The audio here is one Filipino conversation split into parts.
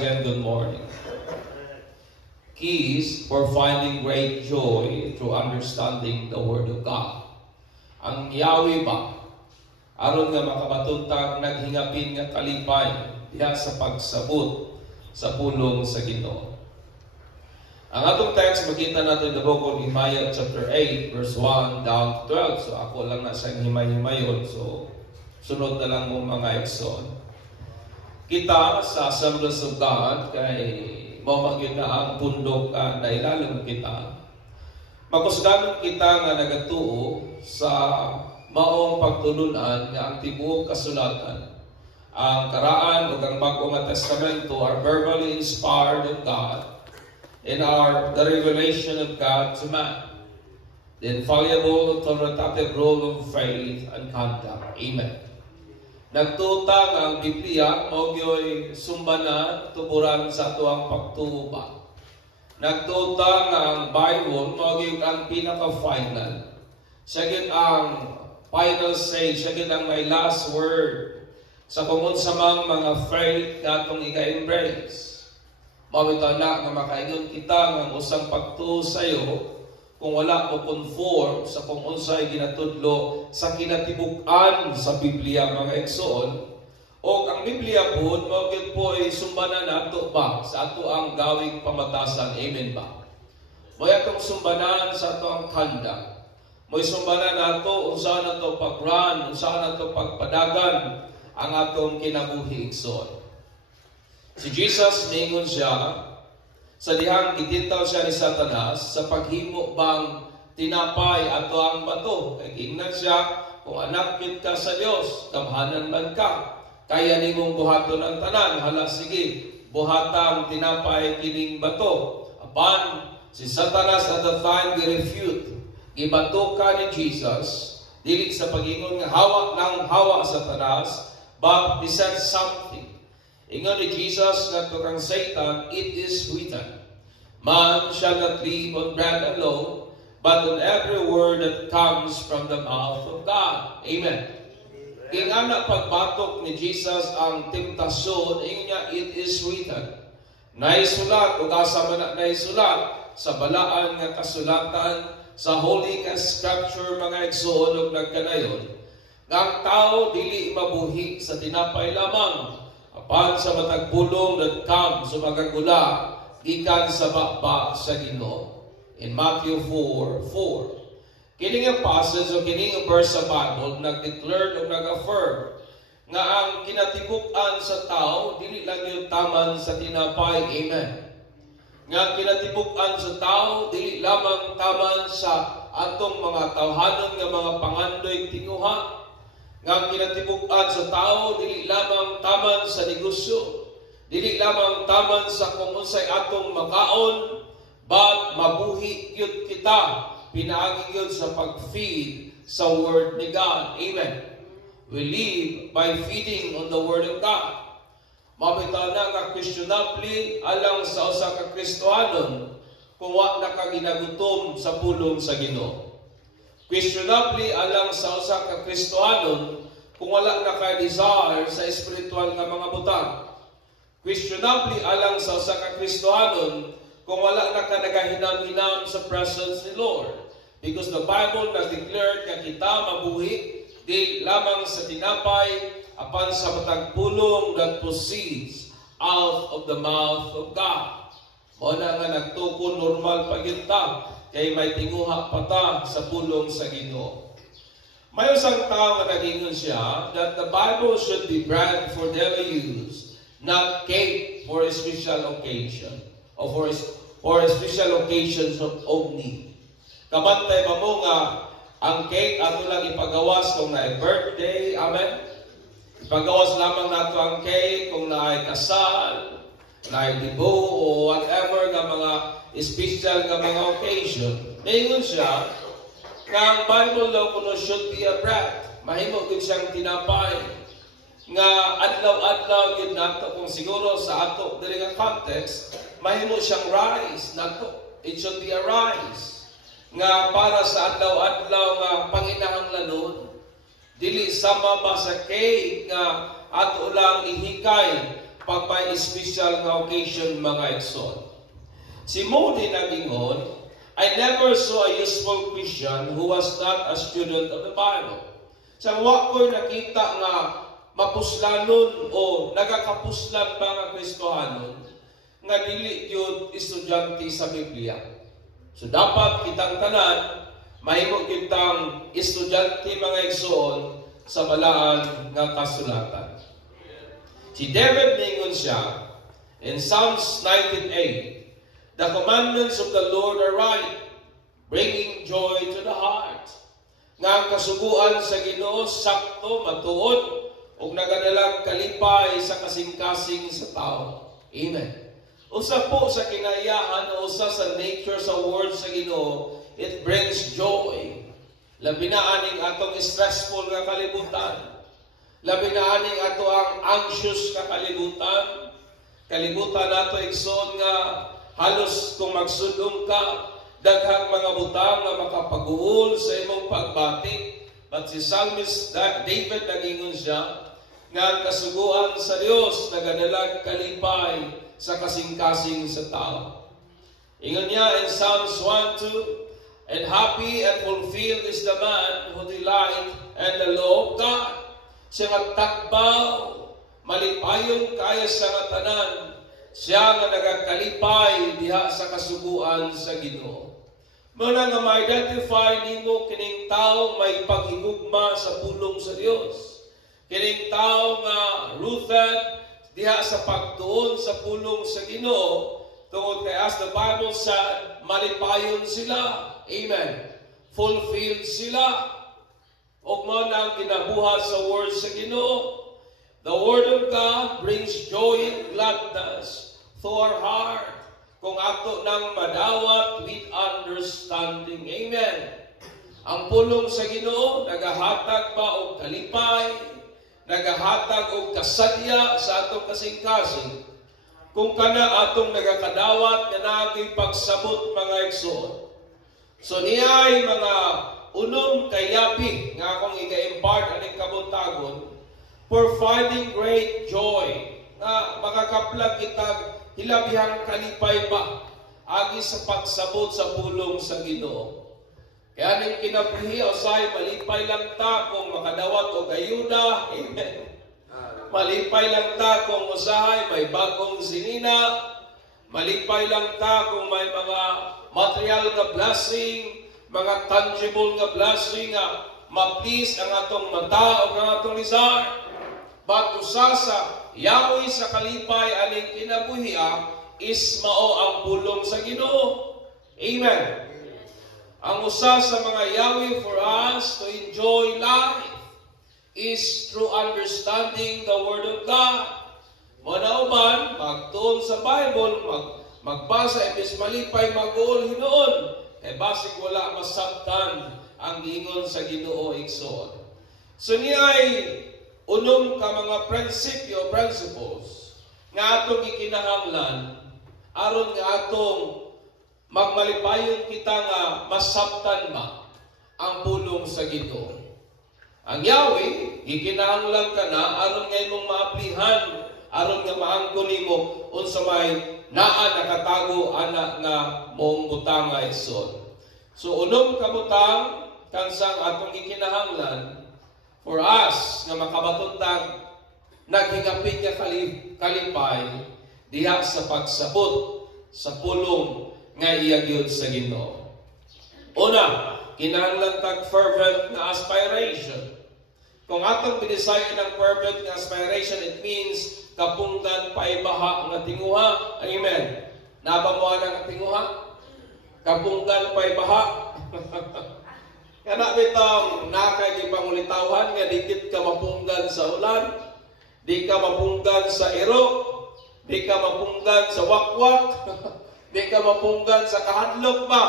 again, good morning. Keys for finding great joy through understanding the Word of God. Ang Yahweh ba? Aron nga makabatuntang naghingapin nga kalipay diha sa pagsabot sa pulong sa Ginoo. Ang atong text makita natin the book of Nehemiah chapter 8 verse 1 down to 12. So ako lang na siyang himay-himayon. So sunod na lang mo mga ekson. Kita sa Assemblies of God kay mawag na ang pundok na ilalim kita. Makusganon kita nga nagatuo sa maong pagtulunan nga ang tibuok kasulatan. Ang karaan ug ang Bagong nga Testamento are verbally inspired of God and are the revelation of God to man. The infallible, authoritative role of faith and conduct. Amen. Nagtutang ang Biblia, mogyo'y sumbanan, tuburan sa tuwang pagtuba. Nagtutang ang Bible, mogyo'y ang pinaka-final. Siya ang final say, siya ang may last word sa kung unsamang mga faith na itong ika-embrace. Mawita na nga makaingon kita ng usang pagtuo sa iyo, kung wala mo conform sa kung unsay ginatudlo sa kinatibuk-an sa Biblia mga eksoon, o ang Biblia po, mawagin po ay sumbanan nato ba sa ato ang gawing pamatasan. Amen ba? May atong sumbanan sa ato ang kanda. May sumbanan nato unsa na to pagran, unsa na to pagpadagan ang atong kinabuhi eksoon. Si Jesus ningon siya sa dihang gitintaw siya ni Satanas sa paghimo bang tinapay ato ang bato. Kaya ingnan siya, kung anak ka sa Diyos, kamhanan man ka. Kaya nimong buhaton ang tanan. Hala, sige, buhatang tinapay kining bato. Apan, si Satanas at the time gi-refute. Gibato ka ni Jesus, dili sa pag-ingon nga hawak ng hawa Satanas, but he said something. Ingon ni Jesus nga kang Satan, it is written, man shall not live on bread alone, but on every word that comes from the mouth of God. Amen. Kaya nga pagbatok ni Jesus ang temptasyon, ingon niya, it is written. Naisulat, o asa man na naisulat, sa balaan nga kasulatan, sa holy nga scripture mga egsoon o nagkanayon, nga ang tao dili mabuhi sa tinapay lamang, apan sa matagpulong that comes sa magagula gikan sa bakba sa Ginoo. In Matthew 4:4. Kini nga passage o kini nga verse sa Bible nag-declare o nag-affirm nga ang kinatibuk-an sa tao dili lang yung taman sa tinapay. Amen. Nga kinatibuk-an sa tao dili lamang taman sa atong mga tawhanon nga mga pangandoy tinguha. Nga kinatibuk-an sa tao, dili lamang taman sa negosyo, dili lamang taman sa kung unsay atong makaon, but mabuhi yun kita, pinaagi yun sa pag-feed sa Word ni God. Amen. We live by feeding on the Word of God. Mabitaw na ka questionably alang sa usa ka Kristohanon kung wa na ka ginagutom sa pulong sa Ginoo. Questionably alang sa usa ka Kristohanon kung wala na ka desire sa espiritual nga mga butang. Questionably alang sa usa ka Kristohanon kung wala na ka nagahinam-hinam sa presence ni Lord. Because the Bible nag-declare nga kita mabuhi di lamang sa tinapay apan sa matag pulong that proceeds out of the mouth of God. Mo na nga nagtuko normal paginta kay may tinguha pata sa pulong sa Ginoo. May isang tao nga nagingon siya that the Bible should be bread for daily use, not cake for a special occasion or for a special occasions of need. Kabantay ba mo nga ang cake ato lang ipagawas kung na birthday, amen? Ipagawas lamang nato ang cake kung na ay kasal, na ay dibo o whatever nga mga special nga mga occasion. Ngayon siya, nga ang Bible daw kuno should be a bread. Mahimo gud siyang tinapay. Nga adlaw-adlaw yun nato kung siguro sa ato dili nga context, mahimo siyang rice nato. It should be a rice. Nga para sa adlaw-adlaw nga panginahanglanon. Dili sama ba sa cake nga ato lang ihikay pag may special nga occasion mga igsoon. Si Moody nagingon, I never saw a useful Christian who was not a student of the Bible. Sa wa ko'y nakita nga mapuslanon o nagakapuslan mga Kristohanon nga dili yun estudyante sa Biblia. So dapat kitang tanan, mahimo kitang estudyante mga igsoon sa balaan nga kasulatan. Si David ningon siya in Psalms 19:8, the commandments of the Lord are right, bringing joy to the heart. Nga ang kasuguan sa Ginoo sakto, matuod, ug nagadalag kalipay sa kasing-kasing sa tao. Amen. Usa po sa kinayaan, usa sa nature sa word sa Ginoo, it brings joy. Labi na aning atong stressful nga kalibutan. Labi na aning ato ang anxious ka kalibutan. Kalibutan nato igsoon nga halos kung magsudong ka, daghang mga butang nga makapag-uol sa imong pagbati. But si Psalmist David nagingon siya nga ang kasuguan sa Dios nagadalag kalipay sa kasing-kasing sa tao. Ingon niya in Psalms 1:2, and happy and fulfilled is the man who delight in the law of God. Siya nga takbaw, malipayon kaya sa nga tanan, siya nga nagakalipay diha sa kasuguan sa Ginoo. Muna nga ma-identify nimo kining tawo may paghigugma sa pulong sa Dios. Kining tawo nga rooted diha sa pagtuon sa pulong sa Ginoo, tungod kay as the Bible said, malipayon sila. Amen. Fulfilled sila. Og mo nang ginabuhat sa word sa Ginoo. The word of God brings joy and gladness to our heart. Kung ato nang madawat with understanding. Amen. Ang pulong sa Ginoo nagahatag pa og kalipay, nagahatag og kasadya sa atong kasing-kasing. Kung kana atong nagakadawat nga naaging pagsabot mga igsoon. So niya'y mga unom kayapi nga akong iga-impart aning kabuntagon for finding great joy nga makakaplag kitag hilabihang kalipay ba agi sa pagsabot sa pulong sa Ginoo. Kaya ning kinabuhi usay malipay lang ta kung makadawat og ayuda. Amen. Malipay lang ta kung usahay may bagong sinina. Malipay lang ta kung may mga material nga blessing, mga tangible nga blessing nga ma-please ang atong mata o ang atong lisar. But usa sa yawi sa kalipay aning kinabuhiya is mao ang pulong sa Ginoo. Amen. Ang usa sa mga yawi for us to enjoy life is through understanding the Word of God. Manauban, magtuon sa Bible, magbasa, ibis malipay, mag-uol hinoon. Basig wala masabtan ang giingon sa Ginoo igsoon. So niya'y unom ka mga principles nga atong ikinahanglan aron nga atong magmalipayon kita nga masabtan ba ang pulong sa Ginoo. Ang Yahweh, gikinahanglan ka na aron nga imong maaplihan, aron nga maangkon nimo unsa may naa nakatago ana nga mong butang nga igsoon. So unom ka butang kansang atong gikinahanglan for us nga makabatuntag naghingapin nga kalipay diha sa pagsabot sa pulong nga iya gyud sa Ginoo. Una, kinahanglan tag fervent na aspiration. Kung atong binisayan ng fervent na aspiration, it means kapunggan paibaha nga tinguha. Amen. Nabamuan ang tinguha? Kapunggan paibaha. Kana bitang nakay gipangulitawhan nga dikit ka mapunggan sa ulan, di ka mapunggan sa iro, di ka mapunggan sa wakwak, di ka mapunggan sa kahadlok ba?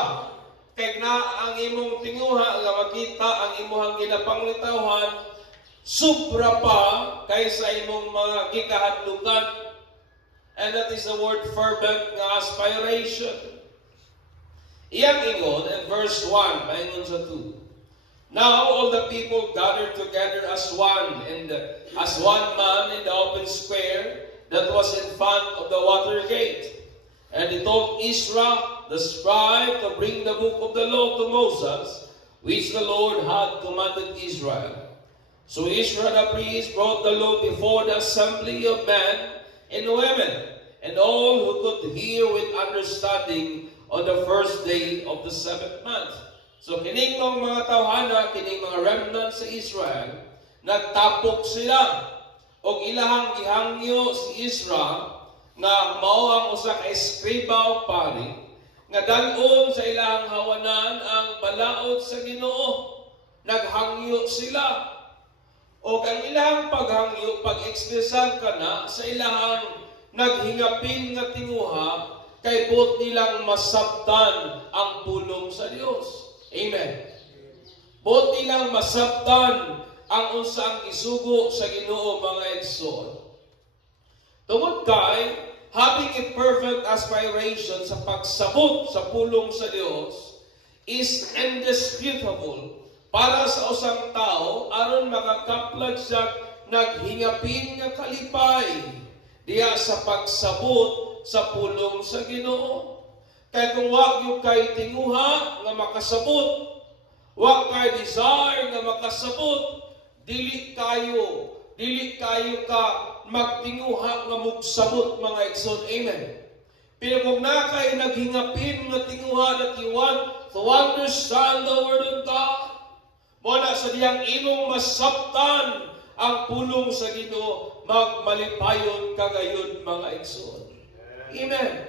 Kay na ang imong tinguha nga makita ang imong ginapangulitawhan subra pa kaysa imong mga gikahadlukan. And that is the word fervent nga aspiration. Iyang ingon in verse 1, paingon sa 2. Now all the people gathered together as one man in the open square. that was in front of the water gate. And he told Ezra, the scribe, to bring the book of the law to Moses, which the Lord had commanded Israel. So Ezra the priest brought the law before the assembly of men and women, and all who could hear with understanding on the first day of the 7th month. So kining mga tawhana, kining mga remnant sa Israel, nagtapok sila, o ilahang gihangyo si Ezra, nga mao ang usa ka eskriba o pari, nga dalon sa ilahang hawanan ang balaod sa Ginoo. Naghangyo sila. O ang ilahang paghangyo, pag-ekspresar ka na sa ilahang naghingapin nga tinguha, kay buot nilang masabtan ang pulong sa Dios. Amen. Buot nilang masabtan ang unsang isugo sa Ginoo, mga igsoon. Tungod kay having a perfect aspiration sa pagsabot sa pulong sa Dios is indisputable para sa usang tao aron makakaplag siya naghingapin nga kalipay diya sa pagsabot sa pulong sa Ginoo. Kay kung wa gyud kay tinguha nga makasabot, wa kay desire nga makasabot, dili kayo ka magtinguha nga mugsabot, mga igsoon. Amen. Pero kung na kay naghingapin nga tinguha that you want to understand the Word of God, muna sa diyang imong masabtan ang pulong sa Ginoo, magmalipayon kagayon, mga igsoon. Amen.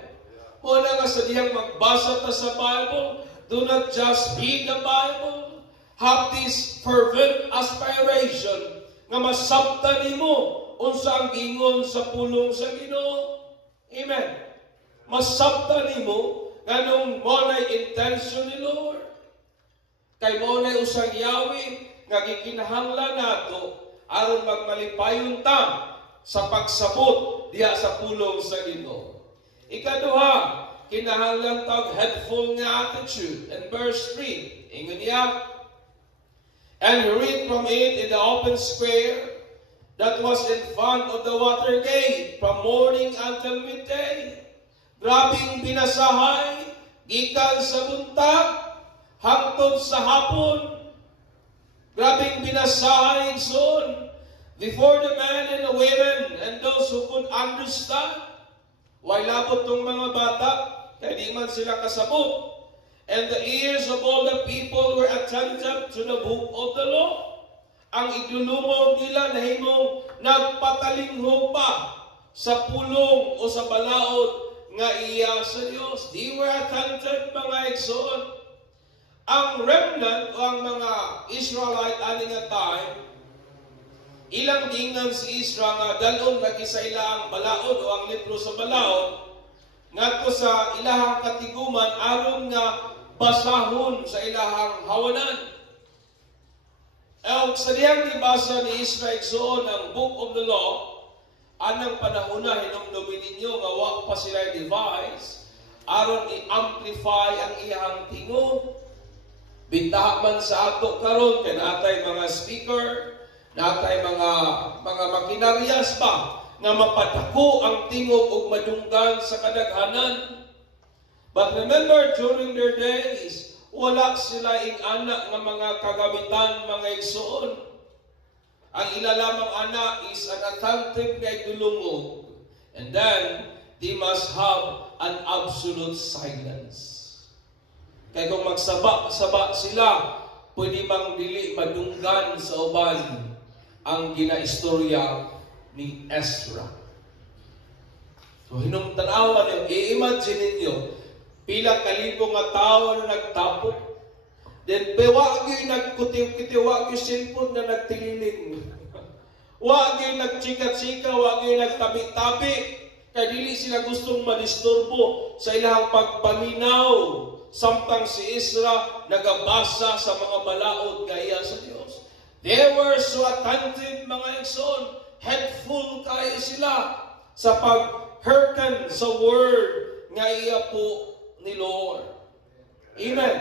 Muna nga sa diyang magbasa ta sa Bible, do not just read the Bible. Have this fervent aspiration nga masabtan nimo unsa ang gingon sa pulong sa Ginoo. Amen. Masabtan nimo nganong mo na intention ni Lord. Kay mo na usang yawi nga gikinahanglan nato aron magmalipayon ta sa pagsabot diha sa pulong sa Ginoo. Ikaduha, kinahanglan tag headful nga attitude. In verse 3, ingon niya, and read from it in the open square that was in front of the water gate from morning until midday. Grabing binasahay, gikan sa buntag, hangtod sa hapon. Grabing binasahay, son, before the men and the women and those who could understand. Why labot tong mga bata, kaya di man sila kasabot. And the ears of all the people were attentive to the book of the law. Ang idulumog nila nahimong nagpatalinghog pa sa pulong o sa balaod nga iya sa Dios. They were attentive, mga igsoon. Ang remnant o ang mga Israelite ani nga time, ilang dingan si Israel nga dalon lagi sa ilang balaod o ang libro sa balaod ngadto sa ilahang katiguman aron nga basahon sa ilahang hawanan. Sa diyang gibasa ni Israel igsoon ang book of the law, anang panahon na hinumdumin ninyo nga wa pa sila device aron i-amplify ang iyang tingo. Bintaha man sa ato karon kay natay mga speaker, natay mga makinaryas ba nga mapadako ang tingog ug madunggan sa kadaghanan. But remember, during their days, wala sila anak nga mga kagamitan, mga igsoon. Ang ilalamang anak is an attentive na idulungog. And then, they must have an absolute silence. Kaya kung magsaba-saba sila, pwede bang dili madunggan sa uban ang ginaistorya ni Ezra. So, hinumtanawan niyo, i-imagine ninyo, pila kalibo nga tao na nagtapok. Then, wag yung nagkutiw-kitiw, wag yung cellphone na nagtililing. Wag yung nagchika-chika, wag yung nagtabi-tabi. Kaya dili sila gustong madisturbo sa ilang pagpaminaw. Samtang si Ezra nagabasa sa mga balaod gaya sa Diyos. They were so attentive, mga igsoon. Headful kayo sila sa pag-hearken sa word nga iya po ni Lord. Amen.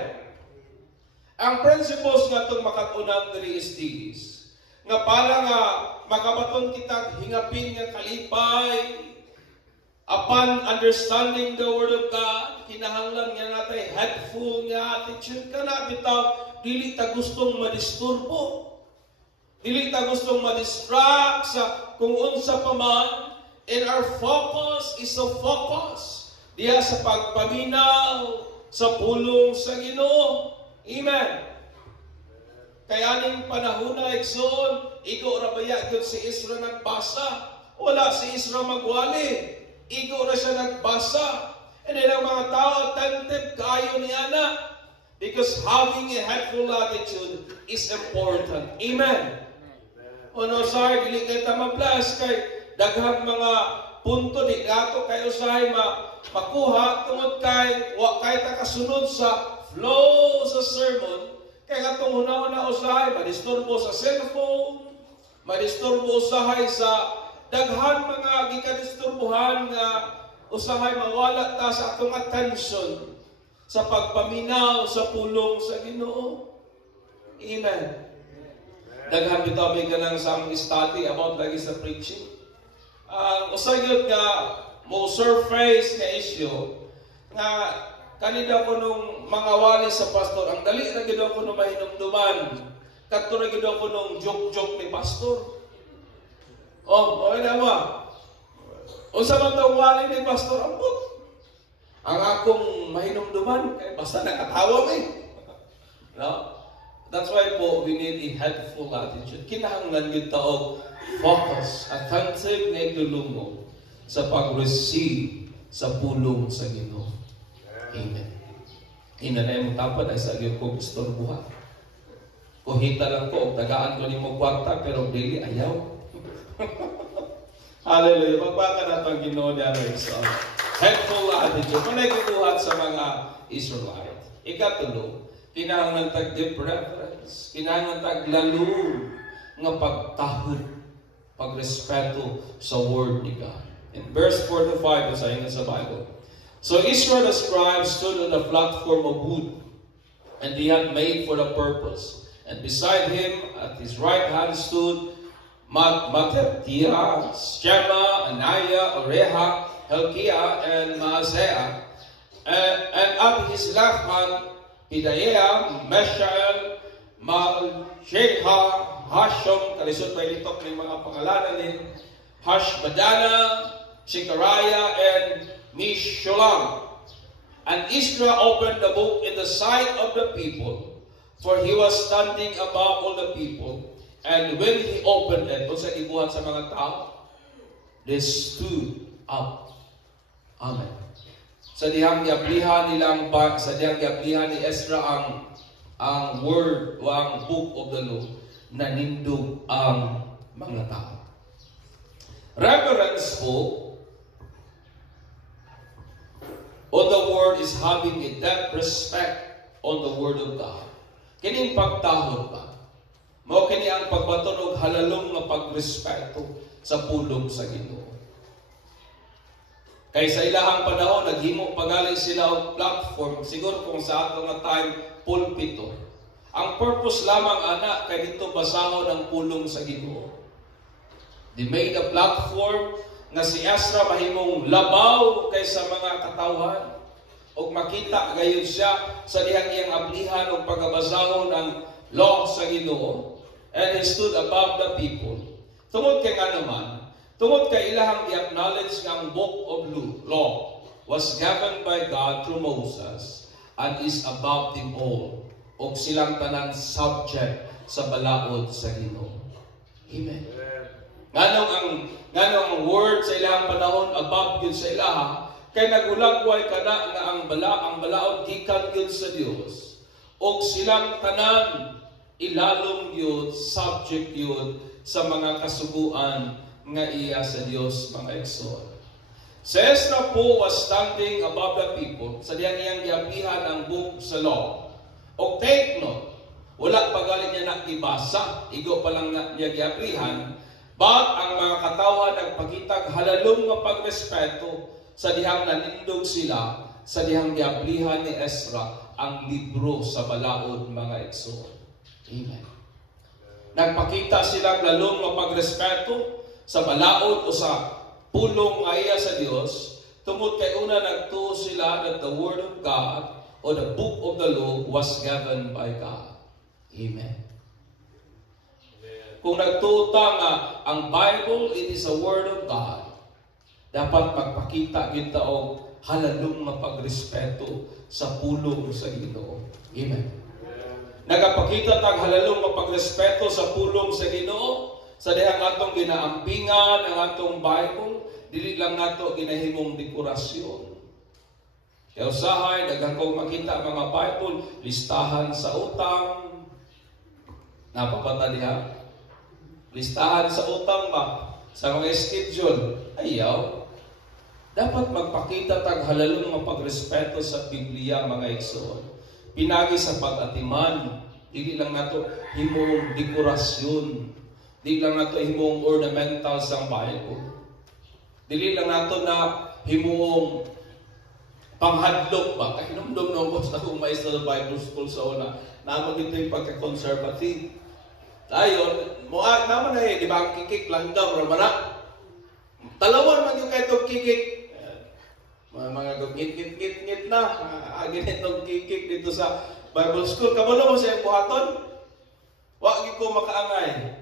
Ang principles nga itong makatunang diri is this, nga para nga makabaton kita hingapin nga kalipay, Upon understanding the Word of God, kinahanglan nga natin headful nga attitude ka na bitaw, dili ta gustong madisturbo. Dili ta gustong madistract sa kung unsa pa man, and our focus is a focus diya sa pagpaminaw sa pulong sa Ginoo. Amen. Kaya ning panahon na igsoon, igo ra baya gyud si Isra nagbasa. Wala si Isra magwali. Igo ra siya nagbasa. And then ang mga tao attentive kayo niya na. Because having a headful attitude is important. Amen. Ono say dili kay ta ma-bless kay daghang mga punto di ato kay usahay makuha tungod kay wa kay ta kasunod sa flow sa sermon. Kaya katong una-una usahay, madisturbo sa cellphone, madisturbo usahay sa daghan mga gikadisturbuhan nga usahay mawala ta sa atong attention sa pagpaminaw sa pulong sa Ginoo. Amen. Daghan bitaw may kanang some study about lagi sa preaching. Usayod nga mo surface nga issue nga kanina ko nung mga wali sa pastor, ang dali na ginawa ko nung mahinumduman. Kato na ginawa ko nung joke-joke ni pastor. Okay na ba? Unsa man itong wali ni pastor, ambot. Ang akong mahinumduman, kaya basta nakatawa mo no? That's why po, we need a headful attitude. Kinahanglan yung taog focus, attentive na itulungo sa pag-receive sa pulong sa Ginoo. Amen. Ina na yung tapad ay sa iyo ko gusto buhat. Kuhita lang ko, tagaan ko ni mo kwarta, pero daily ayaw. Hallelujah. Magbaka na itong Ginoo niya rin sa headful attitude. Kung nagkukuhat sa mga Israelites. Ikatulo, kinahanglan tag-deep reverence. Kinahanglan tag-lalo nga pagtahod, pagrespeto sa word ni God. In verse 4 to 5, basahin na sa Bible. So Israel the scribe stood on a platform of wood, and he had made for the purpose. And beside him, at his right hand, stood Mattithiah, Shema, Ananiah, Oreha, Hilkiah, and Maaseiah. And at his left hand, Pedaiah, Mishael, Malshekha, Hashum, kalisod pa ilitok ng mga pangalanan ni Hashbadana, Shekariah, and Mishulam. And Israel opened the book in the sight of the people, for he was standing above all the people. And when he opened it, kung sa ibuhat sa mga tao, they stood up. Amen. Sa dihang giaplihan nilang sa dihang giaplihan ni Ezra ang word o ang book of the law, nanindog ang mga tao. Reverence po on the word is having a depth respect on the word of God. Kining pagtahod ba? Mao kini ang pagbatunog halalom nga pagrespeto sa pulong sa Ginoo. Kay sa ilahang panahon naghimo pagali sila og platform, siguro kung sa ato nga time pulpito. Ang purpose lamang ana kay dito basahon ang pulong sa Ginoo. They made a platform nga si Ezra mahimong labaw kaysa mga katawhan ug makita gayon siya sa dihang iyang ablihan ug pagabasahon ang law sa Ginoo, and he stood above the people. Tungod kay naman, tungod kay ilahang i-acknowledge nga ang book of law was given by God through Moses and is above them all, ug silang tanan subject sa balaod sa Ginoo. Amen. Nganong ang word sa ilahang panahon above yun sa ilaha, kay nagulagway kana nga ang balaod gikan yun sa Dios, ug silang tanan ilalom yun, subject yun sa mga kasuguan nga iya sa Dios, mga igsoon. Si Ezra po was standing above the people, sa diyang iyang giapihan ang book sa law. O take note, wala pa galing niya nakibasa, igo pa lang niya giapihan, but ang mga katawhan nagpakitag halalom nga pagrespeto sa dihang nanindog sila, sa dihang giapihan ni Ezra ang libro sa balaod, mga igsoon. Amen. Nagpakita silang lalong mapagrespeto sa balaod o sa pulong nga iya sa Dios, Tungod kay una nagtuo sila that the Word of God or the book of the law was given by God. Amen. Kung nagtuta nga ang Bible, it is a Word of God, dapat magpakita kita og halalong mapagrespeto sa pulong sa Ginoo. Amen. Nagapakita tag halalong mapagrespeto sa pulong sa Ginoo sa dihang atong ginaampingan ang atong Bible, dili lang nato ginahimong dekorasyon. Kaya usahay, daghang kong makita mga Bible, listahan sa utang. Napapata diha. Listahan sa utang ba? Sa mga schedule. Ayaw. Dapat magpakita tag halalong mapagrespeto sa Biblia mga igsoon. Pinagi sa pag-atiman. Dili lang nato himong dekorasyon. Dili lang nato himong ornamental sa Bible. Dili lang nato na himong panghadlok ba? Kaya hinumdum-dum ko sa akong maestro ng Bible School sa una. Naman dito yung pagka-conservative. Tayo, naman na di ba ang kikik langgam raman na? Talawan man yung kahit itong kikik. Mga git-git-git na. Agin itong kikik dito sa Bible School. Kamulo mo sa iyong buhaton? Wag ko makaangay.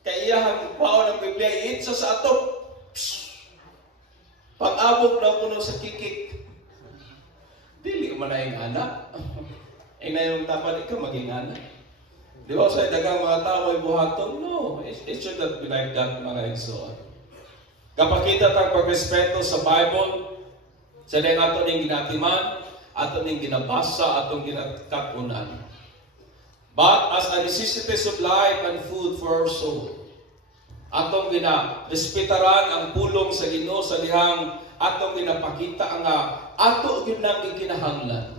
Kaiyahan pao ng Biblia, iitsa sa ato. Pag-abot na puno sa kikik. Dili man na yung anak. Ay na yung dapat ikaw maging anak. Di ba sa dagang mga tao ay buhaton? No, it should not be like that mga igsoon. Kapakita tang pagrespeto sa Bible, sa dahil ato ning ginatiman, ato ning ginabasa, atong ginakatunan. But as a necessities of life and food for our soul, atong ginarespetaran ang pulong sa Ginoo sa dihang atong ginapakita ang ato gyud nang gikinahanglan.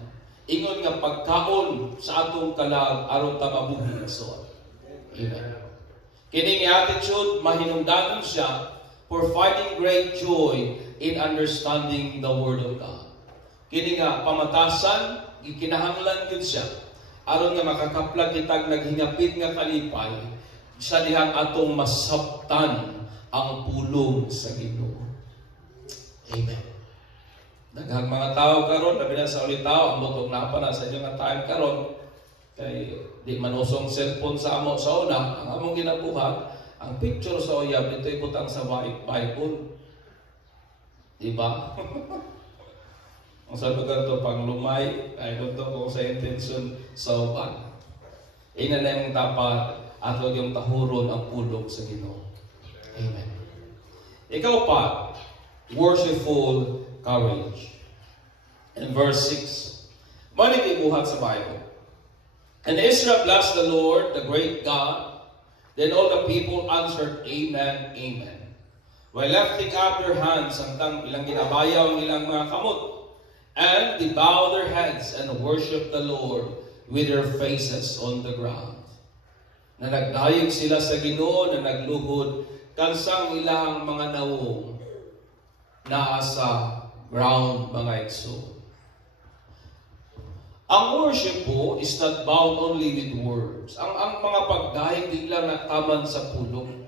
Ingon nga pagkaon sa atong kalag aron ta mabuhi igsoon. Amen. Kini nga attitude mahinungdanon siya for finding great joy in understanding the Word of God. Kini nga pamatasan gikinahanglan gyud siya aron nga makakaplag kitag naghingapit nga kalipay sa dihang atong masabtan ang pulong sa Ginoo. Amen. Daghang mga tao karon, labi na sa ulit tao, ang butog na pa na sa inyo nga time karon, kay di manusong cellphone sa amo sa una, ang among ginabuhat, ang picture sa uyab, dito ibutang sa Bible. Diba? Ang sa lugar to pang lumay, ay ito kung sa intention sa uban. Ina na yung dapat at huwag yung tahuron ang pulong sa Ginoo. Amen. Ikaw pa, worshipful courage. In verse 6, manig ibuhat sa Bible. And Israel blessed the Lord, the great God. Then all the people answered, Amen, Amen. While lifting up their hands, hanggang ilang ginabayaw ang ilang mga kamot. And they bowed their heads and worshiped the Lord with their faces on the ground. Na nagdayeg sila sa Ginoo, na nagluhod, kansang ilang mga nawong naa sa ground mga igsoon. Ang worship po is not bound only with words. Ang mga pagdayeg di lang nataman sa pulong,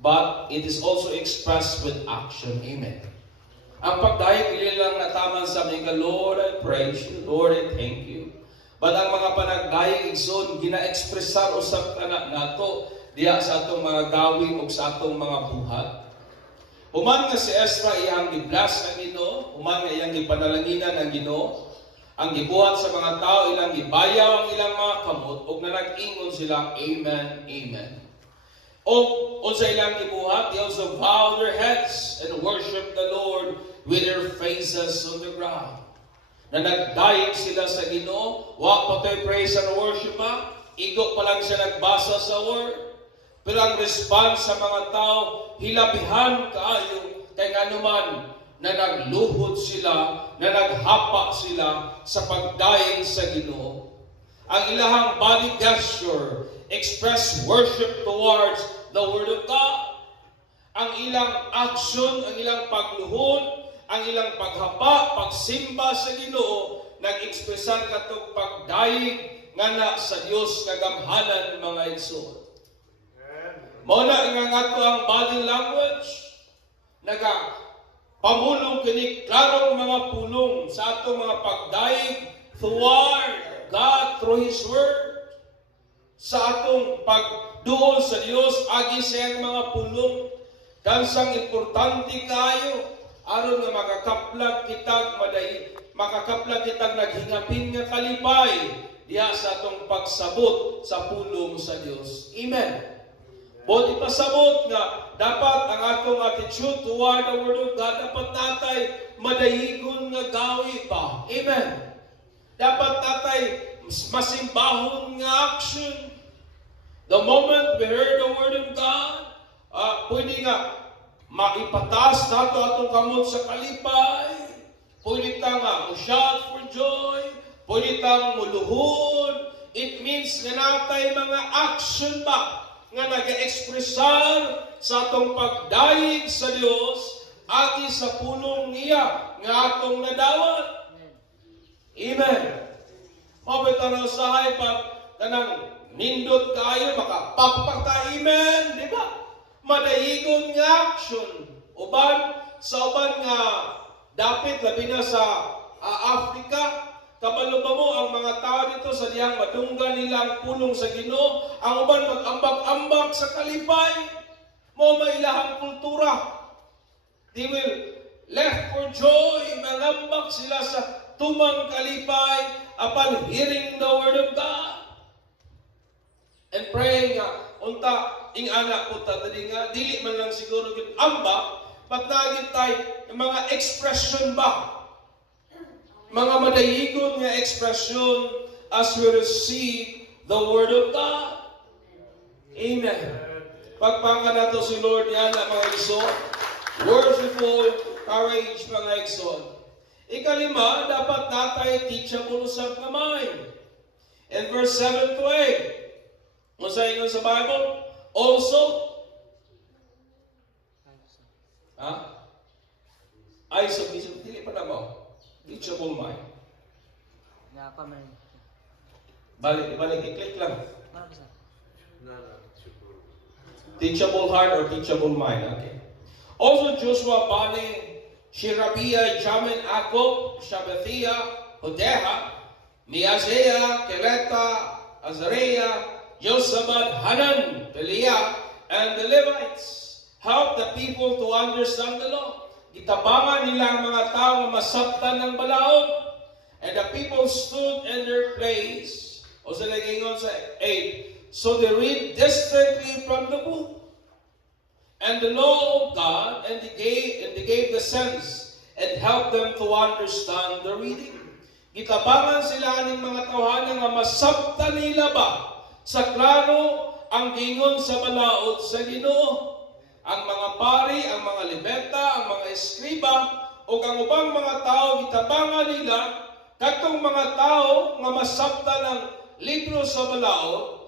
but it is also expressed with action. Amen. Ang pagdayeg di lang nataman sa mga, Lord, I praise you. Lord, I thank you. But ang mga panagdayeg igsoon, gina-expressar usab kana nato diya sa atong mga gawi o sa atong mga buhat. Human nga si Ezra iyang gibless ang Ginoo, human nga iyang gipanalanginan ang Ginoo, ang gibuhat sa mga tao ilang gibayaw ang ilang mga kamot ug nag-ingon sila Amen, Amen. O unsa ilang gibuhat, they also bow their heads and worship the Lord with their faces on the ground. Na nagdayeg sila sa Ginoo, wa pa tay praise and worship pa, igo pa lang siya nagbasa sa word. Pero ang response sa mga tao, hilabihan kaayo kay nganuman na nagluhod sila, na naghapa sila sa pagdayeg sa Ginoo. Ang ilahang body gesture express worship towards the Word of God. Ang ilang action, ang ilang pagluhod, ang ilang paghapa, pagsimba sa Ginoo, nag-ekspresar katong pagdayeg nga sa Dios kagamhanan mga igsoon. Muna nga nga ang body language, pamulong kini klarong mga pulong sa atong mga pagdaig toward God through His Word. Sa atong pagduol sa Dios agi sa iyang mga pulong, kansang importante kayo aron nga makakaplag kitag naghingapin nga kalipay diha sa atong pagsabot sa pulong sa Dios. Amen. But ipasabot nga dapat ang atong attitude toward the Word of God dapat natay madayigon nga gawi pa. Amen. Dapat natay masimbahon nga action. The moment we heard the Word of God, pwede nga maipatas nato atong kamot sa kalipay, pwede tang shout for joy, pwede tang muluhod. It means nga natay mga action ba nga nag-expressar sa atong pagdayeg sa Dios agi sa pulong niya nga atong nadawat. Amen. Mabita na usahay pa kanang nindot kayo, makapagpagta, amen, di ba? Madayigon nga action. Uban, sa uban nga, dapit, labi na sa Africa, kabalo ba mo, ang mga tao dito sa diyang madungga nilang pulong sa Ginoo, ang uban mag-ambak-ambak sa kalipay, mo mailahang kultura. They will left for joy, mangambak sila sa tumang kalipay, upon hearing the Word of God. And praying nga, unta, ing anak ko tadi nga, dili man lang siguro yung amba, patagit tayo, mga expression ba? Mga madayigon nga expression as we receive the Word of God. Amen. Pagpanga nato si Lord yan mga igsoon. Worshipful courage mga igsoon. Ikalima, dapat natay teachable sa kamay. In verse 7 to 8, sa inyo sa Bible, also, ay, so, dili pa na mo, teachable mind. Balik, i-click lang. Teachable heart or teachable mind, okay. Also, Joshua, Bani, Shirabia, Jamin, Akop, Shabathia, Hodeha, Miazea, Kereta, Azariah, Josabad, Hanan, Peliah, and the Levites helped the people to understand the law. Gitabangan nila ang mga tao na masabtan ng balaod, and the people stood in their place. O sa nagingon sa 8, so they read distinctly from the book and the law of God, and they gave the sense and helped them to understand the reading. Gitabangan sila ng mga tawhanan nga masabtan nila ba sa klaro ang gingon sa balaod sa Ginoo. Ang mga pari, ang mga libeta, ang mga eskriba, o ang ubang mga tao, gitabangan nila, katong mga tao nga masabta ng libro sa balaod,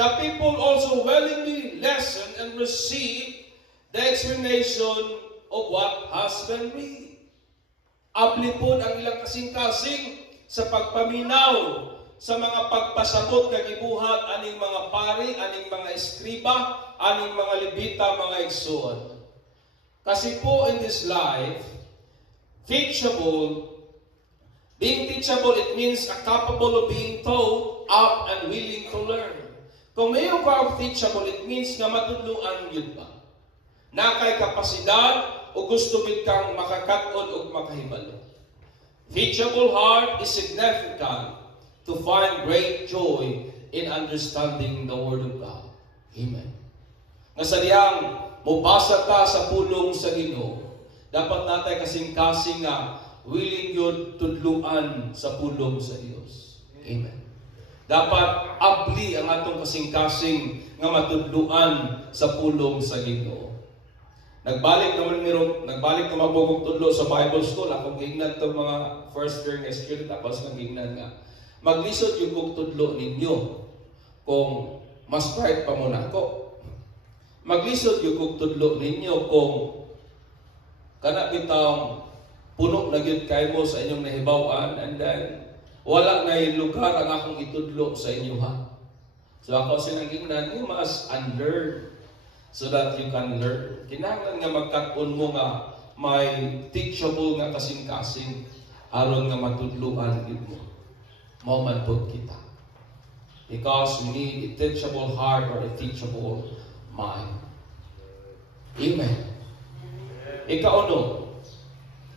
the people also willingly listen and receive the explanation of what has been read. Aplipod ang ilang kasing-kasing sa pagpaminaw sa mga pagpasabot nga gibuhat aning mga pari, aning mga eskriba, aning mga libita, mga igsoon. Kasi po in this life, being teachable, it means capable of being taught, up and willing to learn. Kung mayroon ka teachable, it means nga matudluan yun ba? Na kay kapasidad o gusto bit kang makakatod o makahibalo. Teachable heart is significant to find great joy in understanding the Word of God. Amen. Nga sa diyang mubasa ta sa pulong sa Ginoo, dapat natay kasing-kasing nga willing yun tudluan sa pulong sa Dios. Amen. Dapat abli ang atong kasing-kasing nga matudluan sa pulong sa Ginoo. Nagbalik naman po tudlo sa Bible School. Ako gingnan itong mga first year na student. Tapos nagingnan nga. Maglisod yung kong tudlo ninyo kung mas bright pa muna ako. Maglisod yung kong tudlo ninyo kung kana bitang puno na yun kayo mo sa inyong nahibawan, and then wala na yung lugar ang akong itudlo sa inyo ha. So ako sinagingnan, you must unlearn so that you can learn. Kinahanglan nga magkat-on mo nga may teachable nga kasing-kasing aron nga matudluan gid mo. Mao man pud kita. Because we need a teachable heart or a teachable mind. Amen. Ikauno,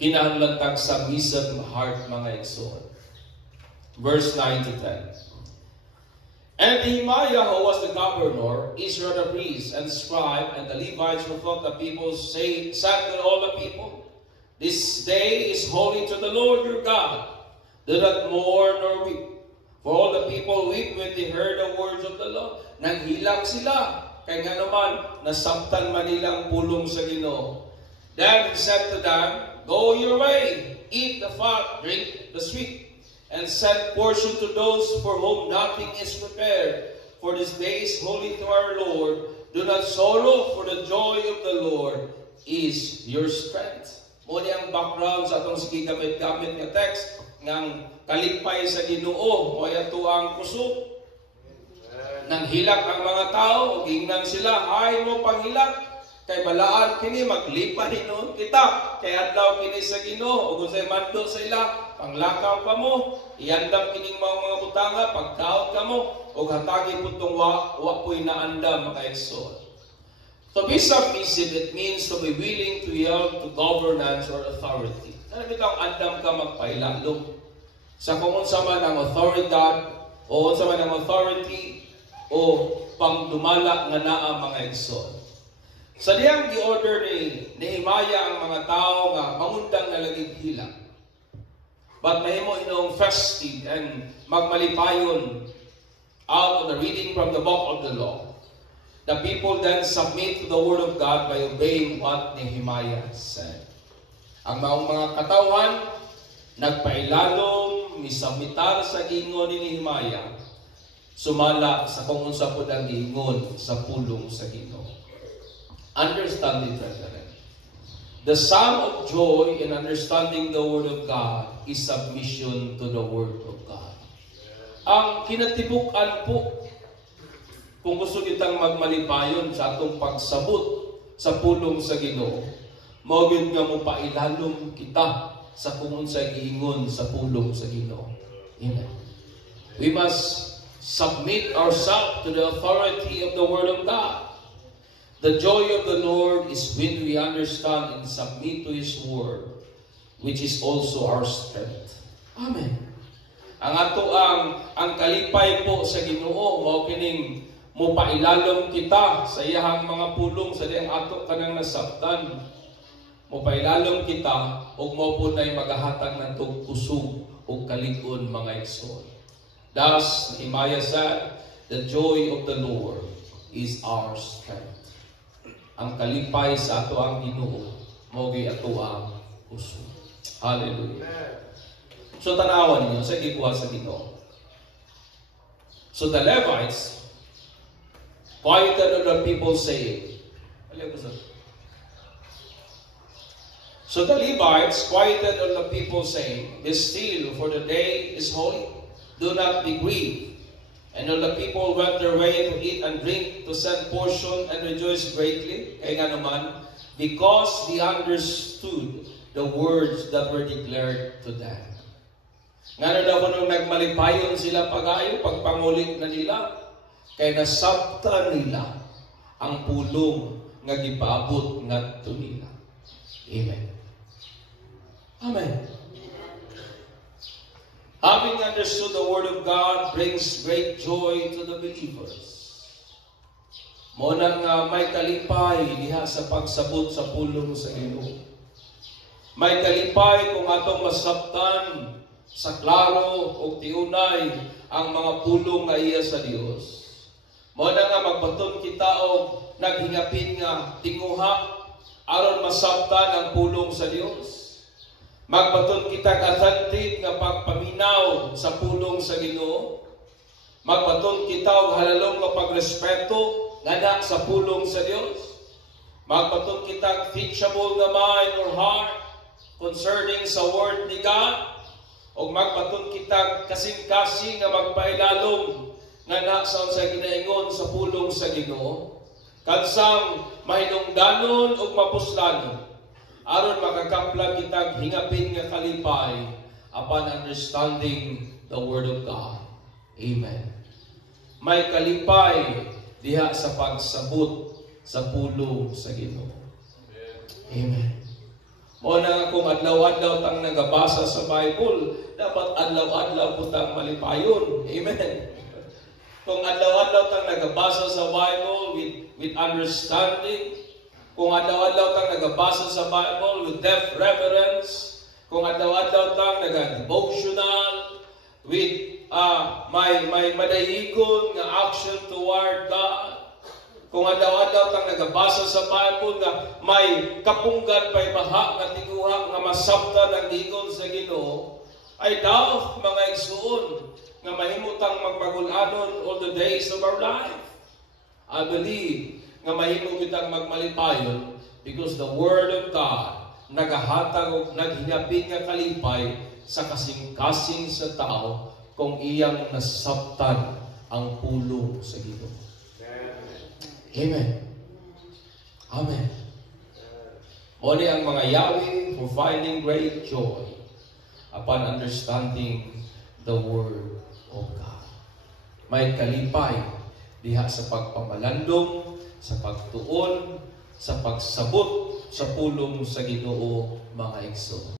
kinahanglan tag submissive heart mga igsoon. Verse 9 to 10. And Nehemiah, who was the governor, Israel the priest and scribe, and the Levites who taught the people, said to all the people, this day is holy to the Lord your God. Do not mourn nor weep. For all the people weep when they heard the words of the Lord. Naghilang sila. Kaya nga naman, nasabtan man nilang pulong sa Ginoo. Then he said to them, go your way, eat the fat, drink the sweet, and send portion to those for whom nothing is prepared. For this day is holy to our Lord. Do not sorrow, for the joy of the Lord is your strength. Muna ang background sa atong sige gamit-gamit nga text ng kalipay sa Ginoo o ato ang kusog. Nang hilak ang mga tao, gingnan sila, ay mo panghilak, kay balaan kini, maglipa hinon kita, kay adlaw kini sa Ginoo, o kung sa'y mando sa ila, panglakaw ka mo, iandam kining mga butanga, pagkaon ka mo, o hatagi po itong wapoy na andam, mga igsoon. To be submissive, it means to be willing to yield to governance or authority. Ano bitang andam ka magpailalong? Sa kung unsa man ang autoridad, o unsa man ang authority, o pangdumala nga naa mga igsoon. Sa diyang gi-order ni Nehemiah ang mga tao nga mangundang nga lagig hila. But mahimo inong festive and magmalipayon out of the reading from the book of the law. The people then submit to the word of God by obeying what Nehemiah said. Ang mga katawan nagpailalom, misamitar sa gingon ni Nehemiah, sumala sa kung unsa pud ang giingon sa pulong sa Ginoo. Understand it, brethren. The sum of joy in understanding the Word of God is submission to the Word of God. Ang kinatibukan po, kung gusto kitang magmalipayon sa atong pagsabot sa pulong sa Ginoo, mao gyud nga mo pailalom kita sa kung unsa giingon sa pulong sa Ginoo. Amen. We must submit ourselves to the authority of the Word of God. The joy of the Lord is when we understand and submit to His Word, which is also our strength. Amen. Ang ato ang kalipay po sa Ginoo, mao kining mopailalom kita sa iyahang mga pulong sa diyang ato kanang nasabtan. Mopailalom kita ug mao po nay magahatag nantong kusog ug kalig-on mga igsoon. Thus, Nehemiah said, the joy of the Lord is our strength. Ang kalipay sa ato ang Ginoo, mao gyud ato ang kusog. Hallelujah. So tanawan ninyo sa gikuha sa Ginoo. So the Levites quieted the people saying, so the Levites quieted on the people saying, be still, for the day is holy. Do not be grieved. And all the people went their way to eat and drink, to send portion and rejoice greatly. Kaya nga naman, because they understood the words that were declared to them. Nga daw nung nagmalipayon sila pag-ayo, pagpangulit na nila, kaya nasabtan nila ang pulong nga gipaabot ngadto nila. Amen. Amen. Having understood the Word of God brings great joy to the believers. Muna nga may kalipay diha sa pagsabot sa pulong sa Ginoo. May kalipay kung atong masabtan sa klaro o tiunay ang mga pulong nga iya sa Dios. Muna nga magbaton kita og naghingapin nga tinguha aron masabtan ang pulong sa Dios. Magbaton kita katantid nga pagpaminaw sa pulong sa Ginoo. Magbaton kita og halalom nga pagrespeto ngana sa pulong sa Dios. Magbaton kita teachable nga mind or heart concerning sa word ni God. Og magbaton kita kasing-kasing nga magpailalom ngana sa unsay ginaingon sa pulong sa Ginoo. Kansang mahinungdanon ug mapuslanon. aron makakaplag kitag hingapin nga kalipay upon understanding the Word of God. Amen. May kalipay diha sa pagsabot sa pulong sa Ginoo. Amen. O na kung adlaw-adlaw tang nagabasa sa Bible, dapat adlaw-adlaw po tang malipayon. Amen. Kung adlaw-adlaw tang nagabasa sa Bible with understanding, kung adlaw-adlaw tang nagabasa sa Bible with depth reverence, kung adlaw-adlaw tang naga-devotional with may madayigon nga action toward God, kung adlaw-adlaw tang nagabasa sa Bible nga may kapunggan pay baha nga tinguha nga masabtan ang gigon sa Ginoo, ay daw mga igsoon nga mahimutang magmagulanon all the days of our life. I believe nga mahimo kitang magmalipayon because the Word of God nagahatag og naghingapin nga kalipay sa kasing-kasing sa tao kung iyang nasabtan ang pulong sa Ginoo. Amen. Amen. Muli ang mga Yahweh providing great joy upon understanding the Word of God. May kalipay diha sa pagpamalandong, sa pagtuon, sa pagsabot sa pulong sa Ginoo, mga igsoon.